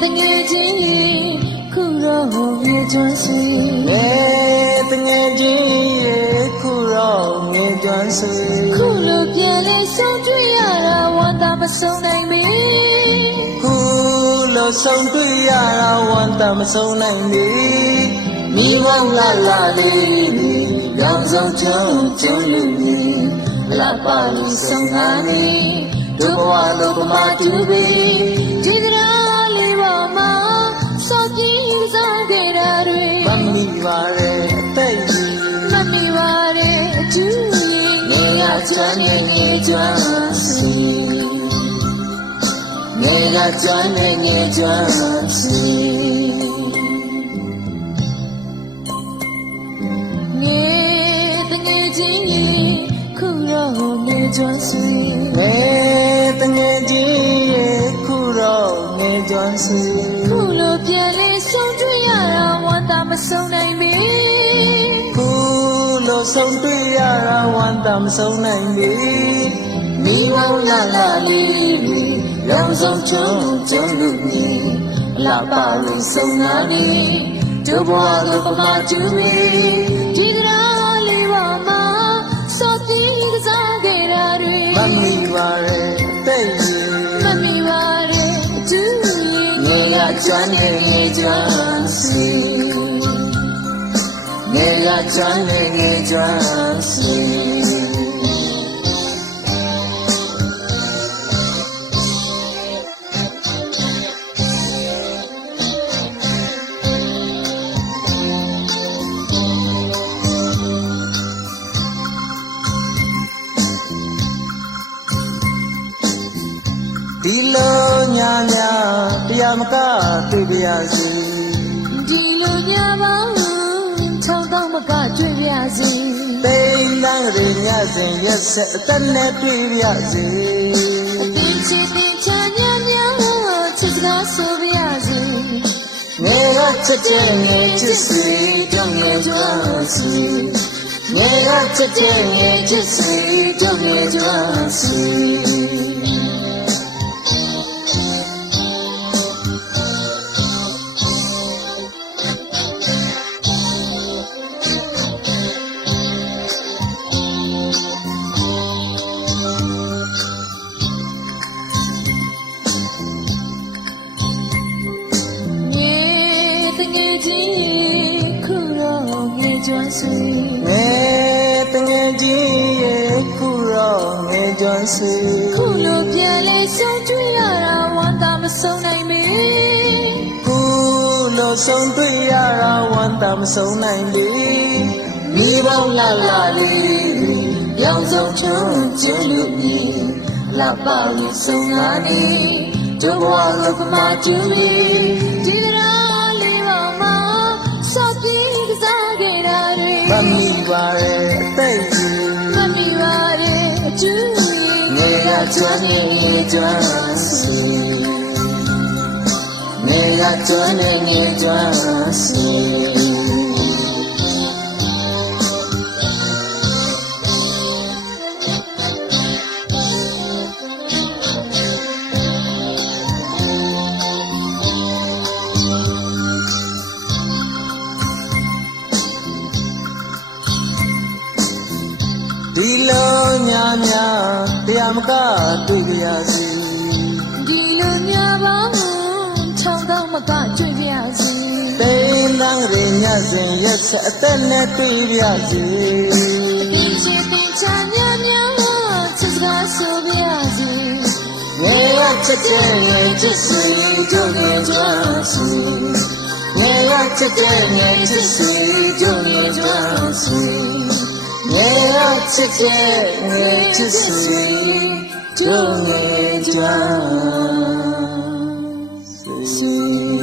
တငယ်ချင်းခုတော့မြေကျွမ်းစီတငယ်ချင်းခုတော့မြေကျွမ်းစီခုလိုပြန်လဲဆုံးတွေ့ရတာဝမ်းသာမဆုံးနိုင်မီခုလိုဆုံးတွေ့ရတာဝမ်းသာမဆုံးနိုင်မီမိဘလာလာလေးရောင်စုံချုံကျုံလူကြီးလာပါလို့ဆုံးကားနေတို့ဘဝလုံးကမှတူပြီဒီကရာလေးပေါ်မှာစောကြည့်စားခဲ့တာတွေမမီပါရဲ့အသက်ကြီးမမီပါတဲ့အကျူးကြီးနေရချမ်းနေနေကျွမ်းစီနေရချမ်းနေနေကျွမ်းစီခုတော့နေကျွမ်းစီတငယ်ချင်းခုတော့နေကျွမ်းစီခုလိုပြန်လေးဆုံးတွေ့ရတာဝမ်းသာမဆုံးနိုင်မီခုလိုဆုံးတွေ့ရတာဝမ်းသာမဆုံးနိုင်မီမိဘလာလာလေးရောင်စုံချုံကျုံလူကြီးလာပါလို့ဆုံးကားနေတို့ဘဝလုံးကမှတူပြီဒီကရာလေးပေါ်မှာစောကြည့်စားခဲ့တာတွေမမီပါရဲ့အသက်ကြီးမမီပါတဲ့အကျူးကြီးနေရချမ်းနေနေကျွမ်းစီနေရချမ်းနေနေကျွမ်းစီဒီလိုညာညာတရားမကတွေ့ပြရစီဒီလိုညာပေါင်းချောင်းတော့မကတွေ့ပြစီတိမ်လန်းရညစဉ်ရက်ဆက်အသက်နဲ့တွေ့ပြစီအသိချစ်တင်ချမ်းညာညာချစ်စကားဆိုပြစီငယ်ရချစ်တဲ့ငယ်ချစ်စီကြောင့်ငယ်ကျွမ်းစီငယ်ရချစ်တဲ့ငယ်ချစ်စီကြောင့်ငယ်ကျွမ်းစီကျွမ်းစီတငယ်ချင်းခုတော့ငယ်ကျွမ်းစီခုလိုပြန်လဲဆုံးတွေ့ရတာဝမ်းသာမဆုံးနိုင်မီခုလိုဆုံးတွေ့ရတာဝမ်းသာမဆုံးနိုင်မီမိဘလာလာလေးရောင်စုံချုံကျုံလူကြီးလာပါလို့ဆုံးကားနေတို့ဘဝလုံးကမှတူပြီဒီကရာလေးပေါ်မှာစောကြည့်စားခဲ့တာတွေမမီပါရဲ့အသက်ကြီးမမီပါတဲ့အကျူးကြီးနေရချမ်းနေကျွမ်းစီနေရချမ်းနေကျွမ်းစီဒီလိုညာညာတရားမကတွေ့ကြရစီဒီလိုညာပေါင်းချောင်းတော့မကတွေ့ပြစီတိမ်လန်းရညစဉ်ရက်ဆက်အသက်နဲ့တွေ့ရစီဒီချစ်တင်ချမ်းညာညာချစ်စကားဆိုပြစီငယ်ရချစ်တဲ့ငယ်ချစ်စီတို့ငယ်ကျွမ်းစီငယ်ရချစ်တဲ့ငယ်ချစ်စီတို့ငယ်ကျွမ်းစီငယ်ရချစ်တဲ့ငယ်ချစ်စီတို့ငယ်ကျွမ်းစီ